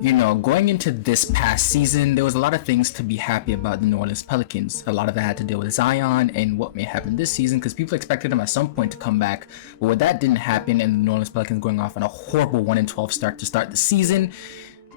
Going into this past season, there was a lot of things to be happy about the New Orleans Pelicans. A lot of it had to deal with Zion and what may happen this season because people expected him at some point to come back. But when that didn't happen and the New Orleans Pelicans going off on a horrible 1-12 start to start the season,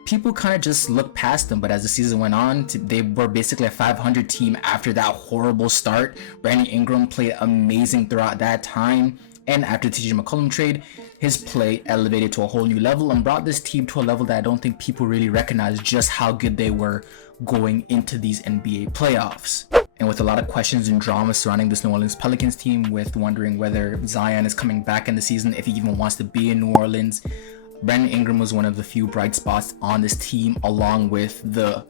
people kind of just looked past them. But as the season went on, they were basically a 500 team after that horrible start. Brandon Ingram played amazing throughout that time. And after the TJ McCollum trade, his play elevated to a whole new level and brought this team to a level that I don't think people really recognized just how good they were going into these NBA playoffs. And with a lot of questions and drama surrounding this New Orleans Pelicans team, with wondering whether Zion is coming back in the season, if he even wants to be in New Orleans, Brandon Ingram was one of the few bright spots on this team, along with the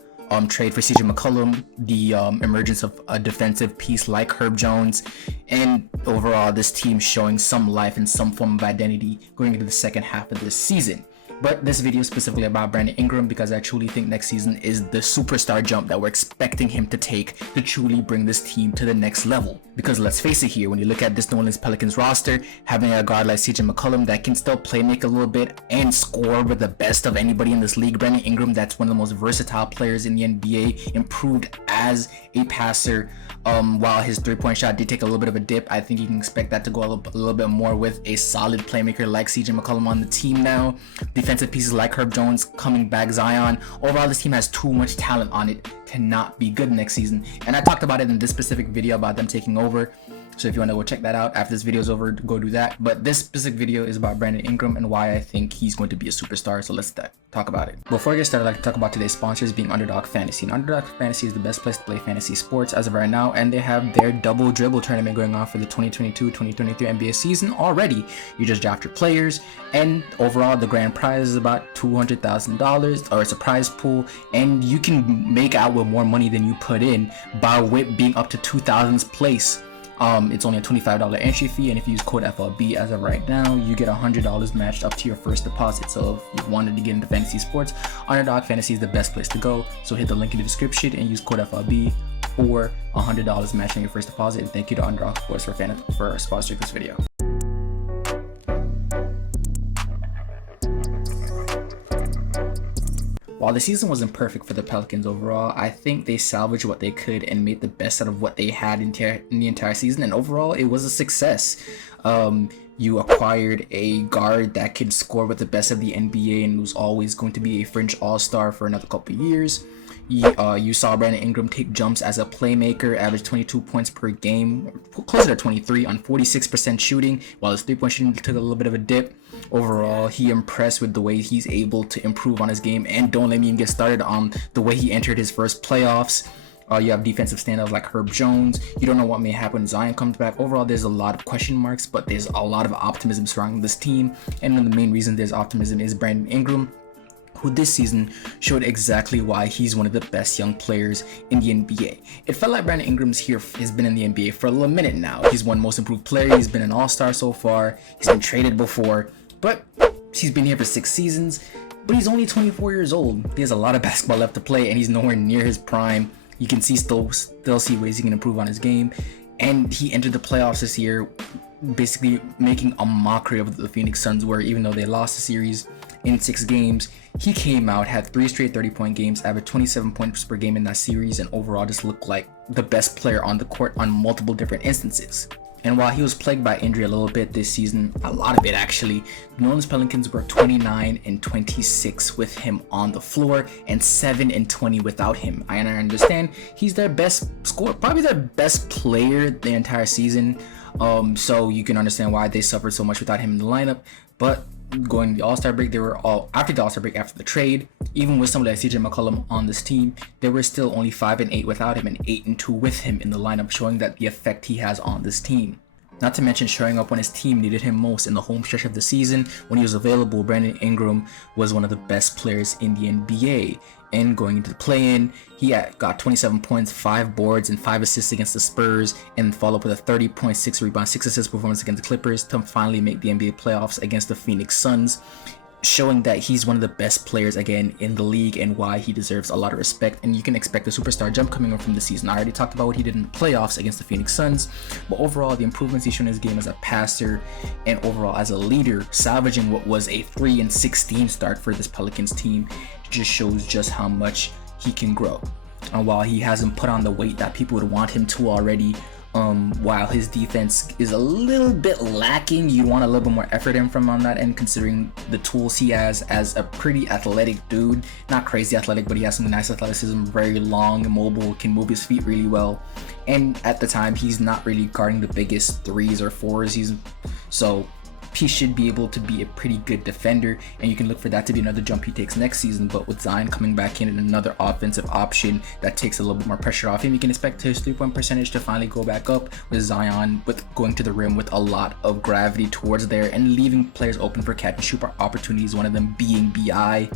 trade for CJ McCollum, the emergence of a defensive piece like Herb Jones, and overall this team showing some life and some form of identity going into the second half of this season. But this video is specifically about Brandon Ingram because I truly think next season is the superstar jump that we're expecting him to take to truly bring this team to the next level. Because let's face it here, when you look at this New Orleans Pelicans roster, having a guard like CJ McCollum that can still play make a little bit and score with the best of anybody in this league, Brandon Ingram, that's one of the most versatile players in the NBA, improved as a passer. While his three-point shot did take a little bit of a dip, I think you can expect that to go a little bit more with a solid playmaker like CJ McCollum on the team now. Defensive pieces like Herb Jones coming back, Zion. Overall, this team has too much talent on it to not be good next season. And I talked about it in this specific video about them taking over. So if you want to go check that out after this video is over, go do that. But this specific video is about Brandon Ingram and why I think he's going to be a superstar. So let's talk about it. Before I get started, I'd like to talk about today's sponsors being Underdog Fantasy. And Underdog Fantasy is the best place to play fantasy sports as of right now. And they have their double dribble tournament going on for the 2022-2023 NBA season already. You just draft your players, and overall the grand prize is about $200,000, or it's a prize pool, and you can make out with more money than you put in by WHIP being up to 2,000th place. It's only a $25 entry fee, and if you use code FLB as of right now, you get $100 matched up to your first deposit. So if you wanted to get into fantasy sports, Underdog Fantasy is the best place to go. So hit the link in the description and use code FLB for $100 matched on your first deposit. And thank you to Underdog Sports for sponsoring this video. While the season wasn't perfect for the Pelicans overall, I think they salvaged what they could and made the best out of what they had in the entire season, and overall it was a success. You acquired a guard that can score with the best of the NBA and was always going to be a fringe all-star for another couple of years. You saw Brandon Ingram take jumps as a playmaker, average 22 points per game, closer to 23 on 46% shooting, while his three-point shooting took a little bit of a dip. Overall, he impressed with the way he's able to improve on his game, and don't let me even get started on the way he entered his first playoffs. You have defensive standouts like Herb Jones. You don't know what may happen when Zion comes back. Overall, there's a lot of question marks, but there's a lot of optimism surrounding this team, and one of the main reasons there's optimism is Brandon Ingram, who this season showed exactly why he's one of the best young players in the NBA. It felt like Brandon Ingram's has been in the NBA for a little minute now. He's won Most Improved Player, he's been an all-star so far, he's been traded before, but he's been here for 6 seasons, but he's only 24 years old. He has a lot of basketball left to play, and he's nowhere near his prime. You can still see ways he can improve on his game, and he entered the playoffs this year basically making a mockery of the Phoenix Suns, where even though they lost the series in 6 games, he came out, had 3 straight 30-point games, averaged 27 points per game in that series, and overall just looked like the best player on the court on multiple different instances. And while he was plagued by injury a little bit this season, a lot of it actually, the New Orleans Pelicans were 29-26 with him on the floor and 7-20 without him. I understand he's their best scorer, probably their best player the entire season. So you can understand why they suffered so much without him in the lineup. But going the All-Star break, they were all after the All-Star break, after the trade, even with somebody like CJ McCollum on this team, they were still only 5-8 without him and 8-2 with him in the lineup, showing that the effect he has on this team. Not to mention showing up when his team needed him most in the home stretch of the season. When he was available, Brandon Ingram was one of the best players in the NBA. And going into the play-in, he got 27 points, 5 boards, and 5 assists against the Spurs, and followed up with a 30.6 rebound, 6 assist performance against the Clippers to finally make the NBA playoffs against the Phoenix Suns, showing that he's one of the best players again in the league and why he deserves a lot of respect. And you can expect a superstar jump coming up from the season. I already talked about what he did in the playoffs against the Phoenix Suns, but overall the improvements he's shown in his game as a passer and overall as a leader, salvaging what was a 3-16 start for this Pelicans team, just shows just how much he can grow. And while he hasn't put on the weight that people would want him to already, while his defense is a little bit lacking, you want a little bit more effort in from on that end, considering the tools he has as a pretty athletic dude. Not crazy athletic, but he has some nice athleticism, very long and mobile, can move his feet really well. And at the time, he's not really guarding the biggest 3s or 4s. So he should be able to be a pretty good defender, and you can look for that to be another jump he takes next season. But with Zion coming back in and another offensive option that takes a little bit more pressure off him, you can expect his 3-point percentage to finally go back up, with Zion with going to the rim with a lot of gravity towards there and leaving players open for catch and shoot opportunities, one of them being BI.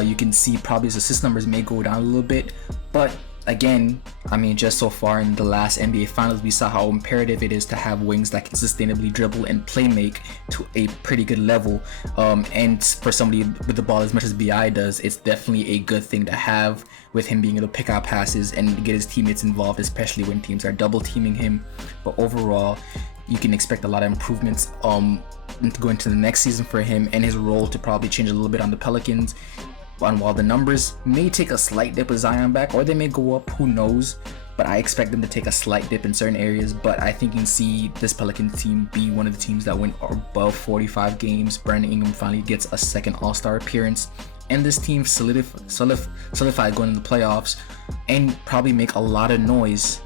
You can see probably his assist numbers may go down a little bit, but again, I mean, just so far in the last NBA Finals, we saw how imperative it is to have wings that can sustainably dribble and play make to a pretty good level. And for somebody with the ball as much as BI does, it's definitely a good thing to have, with him being able to pick out passes and get his teammates involved, especially when teams are double teaming him. But overall, you can expect a lot of improvements going to the next season for him, and his role to probably change a little bit on the Pelicans. And while the numbers may take a slight dip with Zion back, or they may go up, who knows, but I expect them to take a slight dip in certain areas. But I think you can see this Pelicans team be one of the teams that win above 45 games. Brandon Ingram finally gets a second All-Star appearance, and this team solidified going into the playoffs and probably make a lot of noise.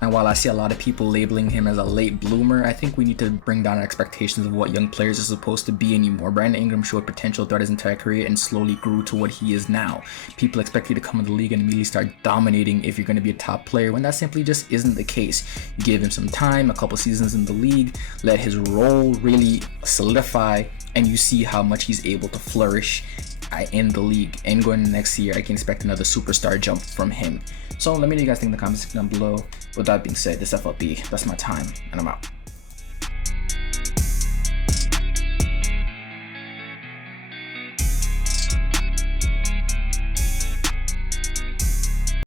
And while I see a lot of people labeling him as a late bloomer, I think we need to bring down our expectations of what young players are supposed to be anymore. Brandon Ingram showed potential throughout his entire career and slowly grew to what he is now. People expect you to come in the league and immediately start dominating if you're going to be a top player, when that simply just isn't the case. You give him some time, a couple seasons in the league, let his role really solidify, and you see how much he's able to flourish in the league. And going into next year, I can expect another superstar jump from him. So let me know what you guys think in the comments section down below. With that being said, this FLB, that's my time, and I'm out.